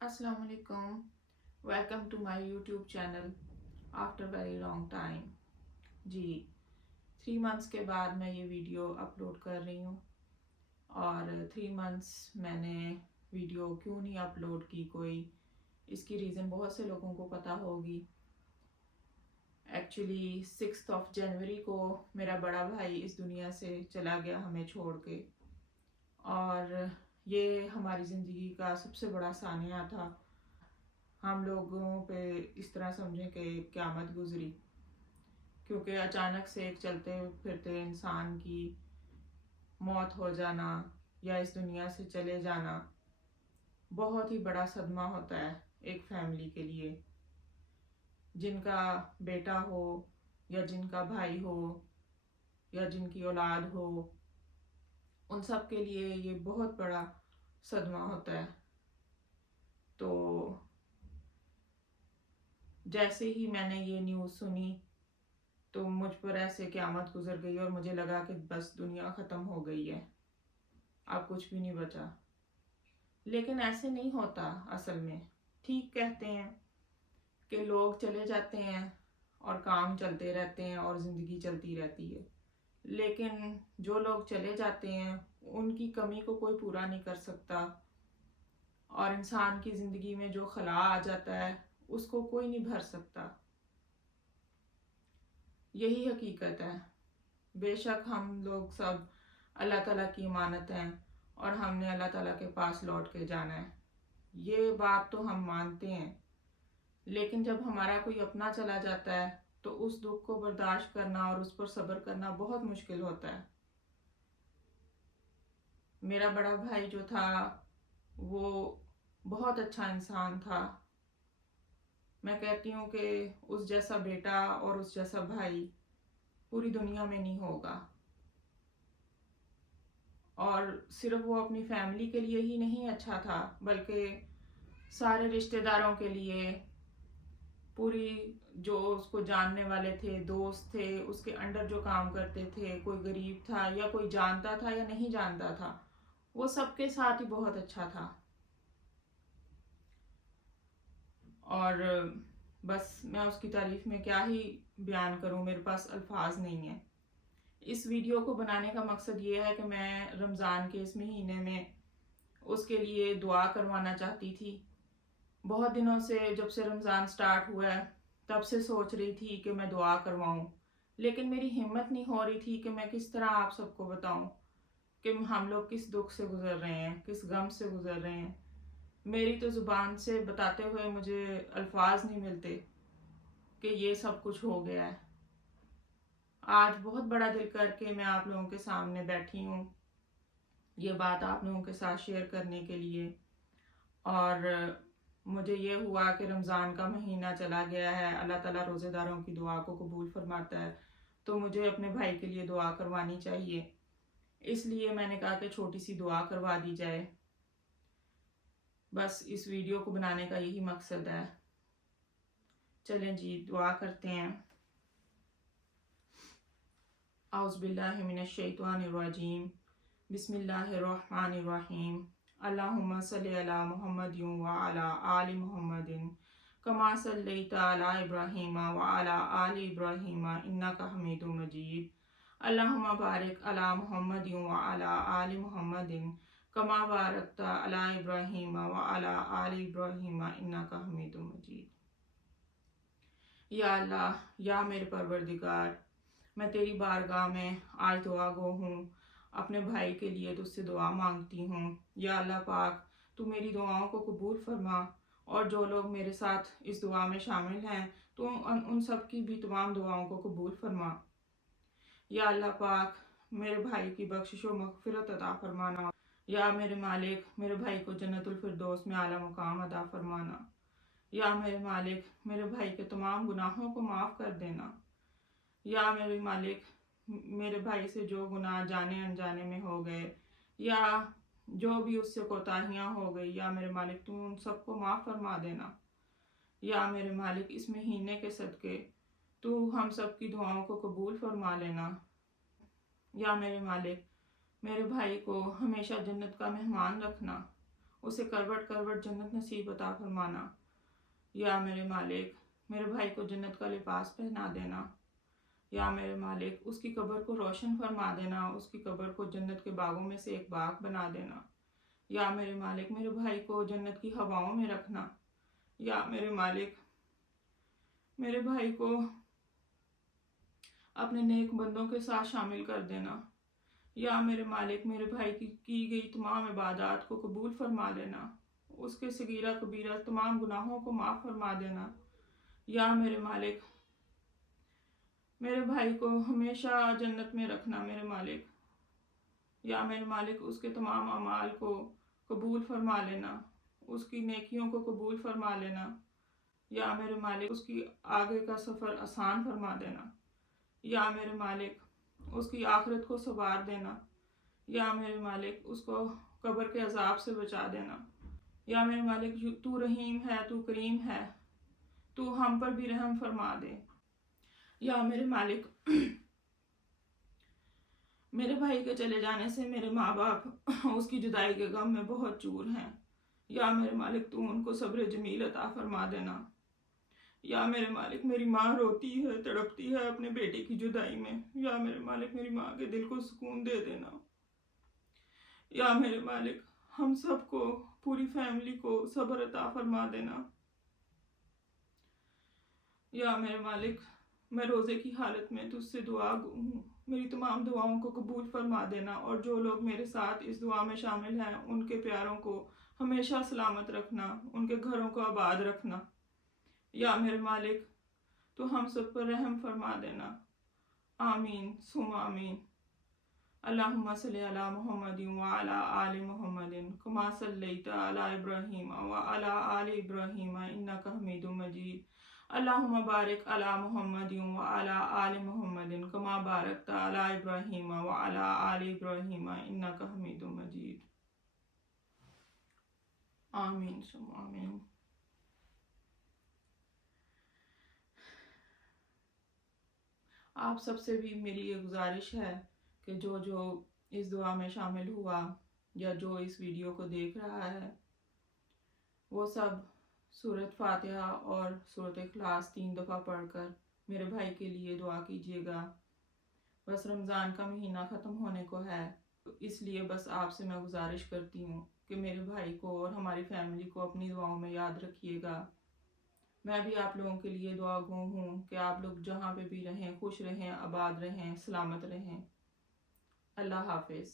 Assalamu alaikum. Welcome to my YouTube channel after very long time. Ji 3 months के बाद मैं ये video upload कर रही हूँ और 3 months मैंने वीडियो क्यों नहीं अपलोड की कोई इसकी रीज़न बहुत से लोगों को पता होगी। एक्चुअली 6 जनवरी को मेरा बड़ा भाई इस दुनिया से चला गया हमें छोड़ के, और ये हमारी ज़िंदगी का सबसे बड़ा सानिया था। हम लोगों पे इस तरह समझें कि क़यामत गुजरी, क्योंकि अचानक से एक चलते फिरते इंसान की मौत हो जाना या इस दुनिया से चले जाना बहुत ही बड़ा सदमा होता है एक फैमिली के लिए। जिनका बेटा हो या जिनका भाई हो या जिनकी औलाद हो, उन सब के लिए ये बहुत बड़ा सदमा होता है। तो जैसे ही मैंने ये न्यूज़ सुनी तो मुझ पर ऐसे क़यामत गुजर गई और मुझे लगा कि बस दुनिया ख़त्म हो गई है, अब कुछ भी नहीं बचा। लेकिन ऐसे नहीं होता असल में। ठीक कहते हैं कि लोग चले जाते हैं और काम चलते रहते हैं और ज़िंदगी चलती रहती है, लेकिन जो लोग चले जाते हैं उनकी कमी को कोई पूरा नहीं कर सकता, और इंसान की ज़िंदगी में जो खला आ जाता है उसको कोई नहीं भर सकता। यही हकीकत है। बेशक हम लोग सब अल्लाह ताला की अमानत हैं और हमने अल्लाह ताला के पास लौट के जाना है, ये बात तो हम मानते हैं। लेकिन जब हमारा कोई अपना चला जाता है तो उस दुख को बर्दाश्त करना और उस पर सब्र करना बहुत मुश्किल होता है। मेरा बड़ा भाई जो था वो बहुत अच्छा इंसान था। मैं कहती हूँ कि उस जैसा बेटा और उस जैसा भाई पूरी दुनिया में नहीं होगा। और सिर्फ वो अपनी फैमिली के लिए ही नहीं अच्छा था, बल्कि सारे रिश्तेदारों के लिए, पूरी जो उसको जानने वाले थे, दोस्त थे, उसके अंडर जो काम करते थे, कोई गरीब था या कोई जानता था या नहीं जानता था, वो सबके साथ ही बहुत अच्छा था। और बस मैं उसकी तारीफ में क्या ही बयान करूं, मेरे पास अल्फाज नहीं है। इस वीडियो को बनाने का मकसद ये है कि मैं रमज़ान के इस महीने में उसके लिए दुआ करवाना चाहती थी। बहुत दिनों से, जब से रमज़ान स्टार्ट हुआ है तब से सोच रही थी कि मैं दुआ करवाऊं, लेकिन मेरी हिम्मत नहीं हो रही थी कि मैं किस तरह आप सबको बताऊं कि हम लोग किस दुख से गुजर रहे हैं, किस गम से गुजर रहे हैं। मेरी तो ज़ुबान से बताते हुए मुझे अल्फाज नहीं मिलते कि ये सब कुछ हो गया है। आज बहुत बड़ा दिल करके मैं आप लोगों के सामने बैठी हूँ ये बात आप लोगों के साथ शेयर करने के लिए। और मुझे ये हुआ कि रमज़ान का महीना चला गया है, अल्लाह ताला रोज़ेदारों की दुआ को कबूल फरमाता है, तो मुझे अपने भाई के लिए दुआ करवानी चाहिए। इसलिए मैंने कहा कि छोटी सी दुआ करवा दी जाए। बस इस वीडियो को बनाने का यही मकसद है। चलें जी, दुआ करते हैं। औज़ुबिल्लाहि मिनश्शैतानिर्रजीम, बिस्मिल्लाहिर्रहमानिर्रहीम। अल्लाहुम्मा सल्लि अला मुहम्मदिन व अला आलि मुहम्मदिन कमा सल्लैता अला इब्राहीम व अला आलि इब्राहीम इन्नका हमीदुम मजीद। अल्लाहुम्मा बारिक अला मुहम्मदिन व अला आलि मुहम्मदिन कमा बारकता अला इब्राहीम व अला आलि इब्राहीम इन्नका हमीदुम मजीद। या अल्लाह, या मेरे परवरदिगार, मैं तेरी बारगाह में आज दुआ गो हूँ, अपने भाई के लिए तुझसे दुआ मांगती हूँ। या अल्लाह पाक, तू मेरी दुआओं को कबूल फरमा, और जो लोग मेरे साथ इस दुआ में शामिल हैं तो उन सब की भी तमाम दुआओं को कबूल फरमा। या अल्लाह पाक, मेरे भाई की बख्शिश व मग़फ़िरत अता फरमाना। या मेरे मालिक, मेरे भाई को जन्नतुल फिरदौस में आला मुकाम अता फरमाना। या मेरे मालिक, मेरे भाई के तमाम गुनाहों को माफ़ कर देना। या मेरे मालिक, मेरे भाई से जो गुनाह जाने अनजाने में हो गए या जो भी उससे कोताहियाँ हो गई, या मेरे मालिक तुम उन सबको माफ़ फरमा देना। या मेरे मालिक, इस महीने के सदके तू हम सब की दुआओं को कबूल फरमा लेना। या मेरे मालिक, मेरे भाई को हमेशा जन्नत का मेहमान रखना, उसे करवट करवट जन्नत नसीब अता फरमाना। या मेरे मालिक, मेरे भाई को जन्नत का लिबास पहना देना। या मेरे मालिक, उसकी कब्र को रोशन फरमा देना, उसकी कब्र को जन्नत के बागों में से एक बाग बना देना। या मेरे मालिक, मेरे भाई को जन्नत की हवाओं में रखना। या मेरे मालिक, मेरे भाई को अपने नेक बंदों के साथ शामिल कर देना। या मेरे मालिक, मेरे भाई की गई तमाम इबादत को कबूल फरमा लेना, उसके सगीरा कबीरा तमाम गुनाहों को माफ़ फरमा देना। या मेरे मालिक, मेरे भाई को हमेशा जन्नत में रखना मेरे मालिक। या मेरे मालिक, उसके तमाम अमाल को कबूल फरमा लेना, उसकी नेकियों को कबूल फरमा लेना। या मेरे मालिक, उसकी आगे का सफ़र आसान फरमा देना। या मेरे मालिक, उसकी आखिरत को संवार देना। या मेरे मालिक, उसको कब्र के अजाब से बचा देना। या मेरे मालिक, तू रहीम है, तू करीम है, तू हम पर भी रहम फरमा दे। या मेरे मालिक, मेरे भाई के चले जाने से मेरे माँ बाप उसकी जुदाई के गम में बहुत चूर हैं। या मेरे मालिक, तू उनको सब्र जमील अता फरमा देना। या मेरे मालिक, मेरी माँ रोती है, तड़पती है अपने बेटे की जुदाई में। या मेरे मालिक, मेरी माँ के दिल को सुकून दे देना। या मेरे मालिक, हम सबको, पूरी फैमिली को सब्र अता फरमा देना। या मेरे मालिक, मैं रोज़े की हालत में तुझसे दुआ हूँ, मेरी तमाम दुआओं को कबूल फरमा देना, और जो लोग मेरे साथ इस दुआ में शामिल हैं उनके प्यारों को हमेशा सलामत रखना, उनके घरों को आबाद रखना। या मेरे मालिक, तो हम सब पर रहम फरमा देना। आमीन सुम आमीन। अल्लाहुम्मा सल्ली अला मुहम्मदिन व अला आलि मुहम्मदिन कमा सल्लैता अला इब्राहीम व अला आलि इब्राहीम इन्नका हमीदुम मजीद। अल्लाहुम्मा बारिक अला मुहम्मदिन व अला आलि मुहम्मदिन कमा बारकता अला इब्राहीम व अला आलि इब्राहीम इन्नका हमीदुम मजीद। आमीन सुम आमीन। आप सबसे भी मेरी ये गुजारिश है कि जो जो इस दुआ में शामिल हुआ या जो इस वीडियो को देख रहा है, वो सब सूरत फातिहा और सूरत इखलास 3 दफ़ा पढ़कर मेरे भाई के लिए दुआ कीजिएगा। बस रमज़ान का महीना ख़त्म होने को है, तो इसलिए बस आपसे मैं गुजारिश करती हूँ कि मेरे भाई को और हमारी फैमिली को अपनी दुआओं में याद रखिएगा। मैं भी आप लोगों के लिए दुआ गो हूँ कि आप लोग जहाँ पे भी रहें खुश रहें, आबाद रहें, सलामत रहें। अल्लाह हाफिज़।